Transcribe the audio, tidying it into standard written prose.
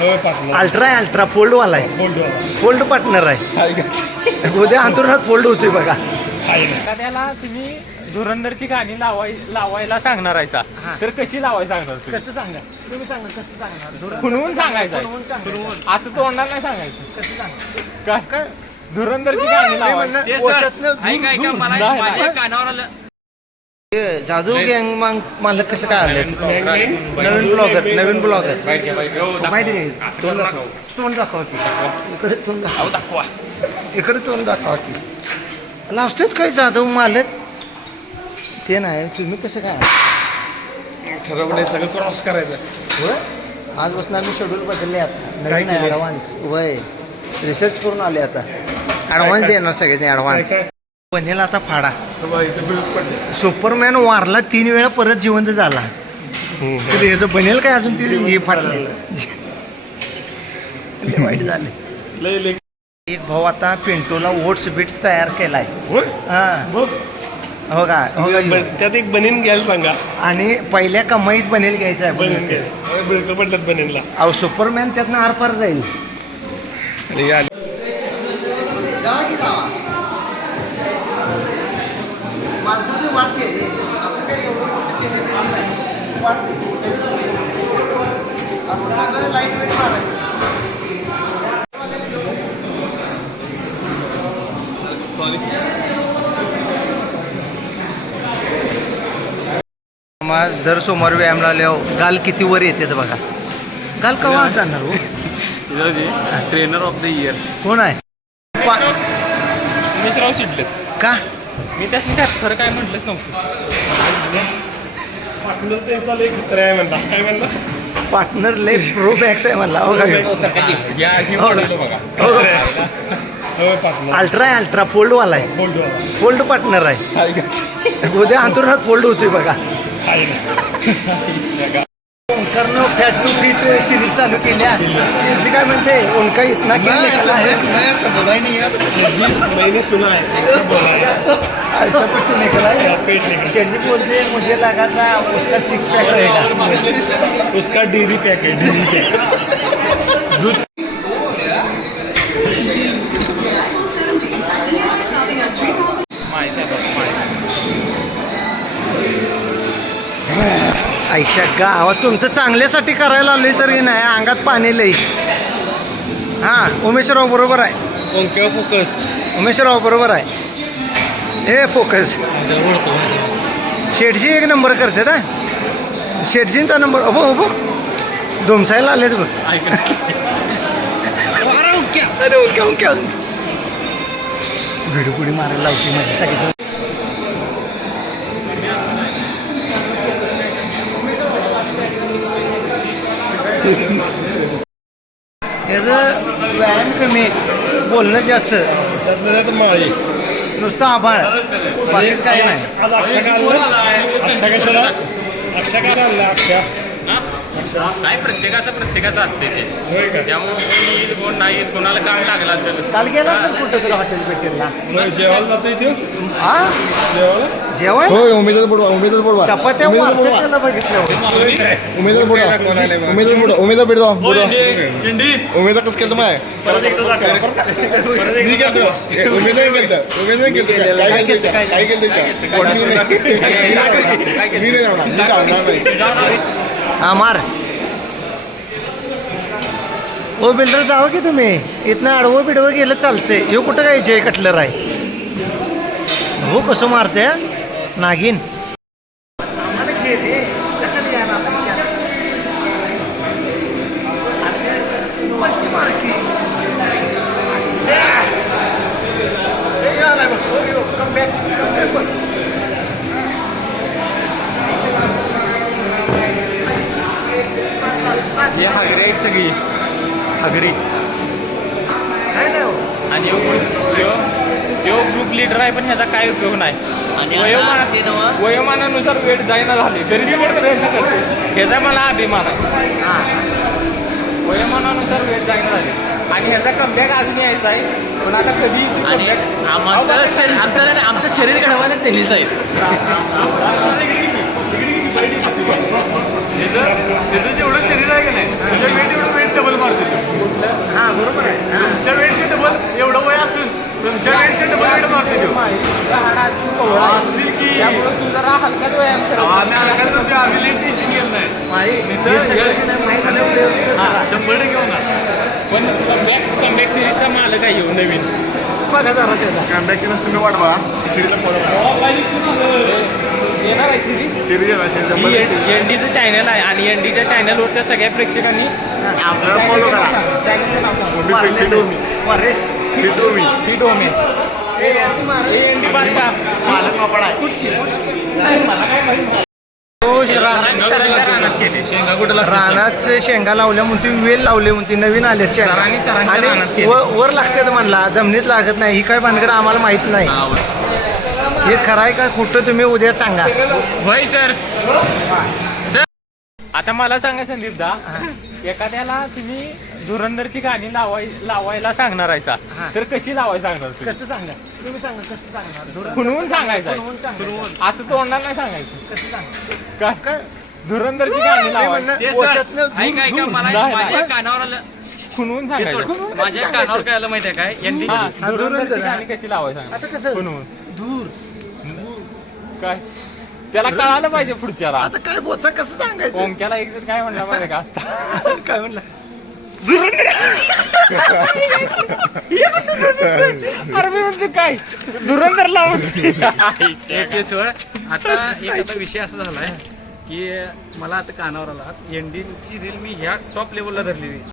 Ultra आहे, ultra फोल्डवाला आहे, fold partner आहे. उद्या अंतरुणात फोल्ड होतोय बघा. त्याला तुम्ही धुरंधरची गाणी लावायला सांगणार आहे सा, तर कशी लावायला सांगणार? कसं सांगा तुम्ही, सांगा कसं सांगणार? खुणवून सांगायचं, असं तोंडाला नाही सांगायचं. कसं सांगा काय धुरंधरची गाणी जादू गँग मग मला कसं काय आलं? नवीन ब्लॉगर तोंड दाखवा की, इकडे तोंड दाखवा, इकडे तोंड दाखवा की. लावतात काय जादू मालक? ते नाही, तुम्ही कसं काय ठरवणे सगळं क्रॉस करायचं? होय, आजपासून आम्ही शेड्यूल बदलले आता. नवीन आहे ॲडव्हान्स. वय रिसर्च करून आले आता. ॲडव्हान्स देणार सगळ्यांनी ॲडव्हान्स. बनेल आता फाडा. सुपरमॅन वारला 3 वेळा परत जिवंत झाला, तर ह्याचं बनेल काय अजून? ती हे फाटलेलं वाईट झाले. एक भाऊ आता पिंटोला ओट्स बिट्स तयार केलाय. हा हो का, त्यात एक बनेन घ्यायला सांगा. आणि पहिल्या कमाईत बनेल घ्यायचं आहे. पडलं बनेनला. अहो सुपरमॅन त्यातनं आरपार जाईल. माणसाची वाढते रे, आपण काय एवढं मोठं सेलिब्रिटी नाही, वाढते. आता सगळं लाईट वेट मारायचं. दर सोमवार व्यायाम लावल्यावर गाल किती वर येते बघा. गाल केव्हा जाणार हो? ट्रेनर ऑफ द इयर कोण आहे? उमेशराव चिडले का? मी त्यासनी काय खरं काय म्हटलंच नव्हतं. पार्टनर लय प्रो बॅक्स आहे मला. अल्ट्रा आहे, अल्ट्रा फोल्डवाला आहे, फोल्ड पार्टनर आहे. उद्या अंतरुणात फोल्ड होतोय बघा. ओंकारनं फॅट टू फिट सिरीज चालू केल्या. शेरजी काय म्हणते? उनका इतना क्या निकला है? मैंने सुना है ऐसा कुछ निकला है. शेरजी बोलते मुझे लगा था उसका 6 पैक रहेगा. उसका डेरी पैक है, डेरी पैक दूध. आईच्या गावात तुमचं चांगल्यासाठी करायला आलोय तरी नाही, अंगात पाणी लई. हां उमेशराव बरोबर आहे. फोकस उमेशराव बरोबर आहे. हे फोकस शेठजी एक नंबर करतात. हा शेठजींचा नंबर अबो अबो धुमसायला आलेत बघ. अरे ओके ओके व्हिडिओ पुढे मारायला लावते माझी सगळी. याचं व्यायाम कमी, बोलणं जास्त, त्यातलं माळी नुसतं आभाळ, बाकीच काही नाही. आज अक्षा काय आणलं? अक्षा कशाला? अक्षा काय आणलं? अक्षा काय प्रत्येकाचं असते ते. त्यामुळे कोण नाही, कोणाला काम लागलं असेल. काल गेला असेल कुठं तुला हॉटेल भेटेलला? जेवायला जातोय ते. हा जेवायला जेवण होय. उमेदच बोडवा चपात्या वाटतं बघितलं. उमेदच बोडवा उमेदा कसं केलं माय मी केलं काय हा मार. ओ बिल्डर जावं की तुम्ही इथनं आडवं बिडवं गेलं चालतंय. हे कुठं काय जय कटलर आहे हो? कसं मारते नागिन. हे हागरी आहेत सगळी हागरी. आणि जो ग्रुप लिडर आहे, पण ह्याचा काय उपयोग नाही. वयोमानानुसार वेट जाईना झाली तरी ते प्रयत्न करते. ह्याचा मला अभिमान आहे. वयोमानानुसार वेट जाईना झाली आणि ह्याचा कमबॅक अजून यायचा आहे. पण आता कधी आमचं शरीर घडवायला त्यांनीच आहे. त्याचं जेवढं शरीर आहे का नाही, त्याच्या वेट एवढं वेट डबल मारतो. पण कमबॅक सिरीजचा मालक आहे येऊ नवीन. बघा जरा त्याचा कॅमेऱ्याची नस तुम्ही वाट बघा सिरीजला फॉलो करा येणार आहे सिरीज. सिरीज आहे सिरीज एनडीचं चॅनल आहे आणि एनडीच्या चॅनलवरच्या सगळ्या प्रेक्षकांनी आपल्याला फॉलो करा चॅनलचं नाव सांगा. परेश हिट होमे. एनडी पास का मालक वापड आहे मला काय माहिती. तो सरांच्या रानात केले शेंगा कुठला रानात शेंगा लावल्या म्हणते वेल लावले म्हणते नवीन आले सरांच्या रानात आणि केले. वर लागतात म्हणला जमिनीत लागत नाही ही काय भानगड आम्हाला माहित नाही हे खरं आहे का खोटं तुम्ही उद्या सांगा होय सर. आता मला सांगा संदीप दा, एखाद्याला तुम्ही धुरंधरची गाणी लावायला सांगणार आहे सा, हा. तर कशी लावायला सांगणार तुम्ही? कसं सांगा तुम्ही सांगा कसं सांगणार खुणवून सांगायचं खुणवून सांगायचं. असं तोंडाला नाही सांगायचं. कसं सांगा काय काय? धुरंधरची गाणी मी लावायला म्हणलं, पोटातनं दूर- नाही, दूर- नाही. कानावर आलं खुणवून सांगायचं. खुणवून माझ्या कसं कानावर सांगायचं? काय आलं माहितीये काय यांनी हा, हा, धुरंधरची धुरंधर. गाणी कशी लावायला सांगा आता कसं खुणवून. दूर काय त्याला कळालं पाहिजे पुढच्याला. आता काय बोचा कसं सांगायचं ओमक्याला एक जण काय म्हणला माहिती का काय म्हणलं अरे मी म्हणते काय धुरंधर लावून ते सोड. आता एखादा विषय असा झालाय की मला आता कानावर आला एनडीची रील मी ह्या टॉप लेवलला धरलेली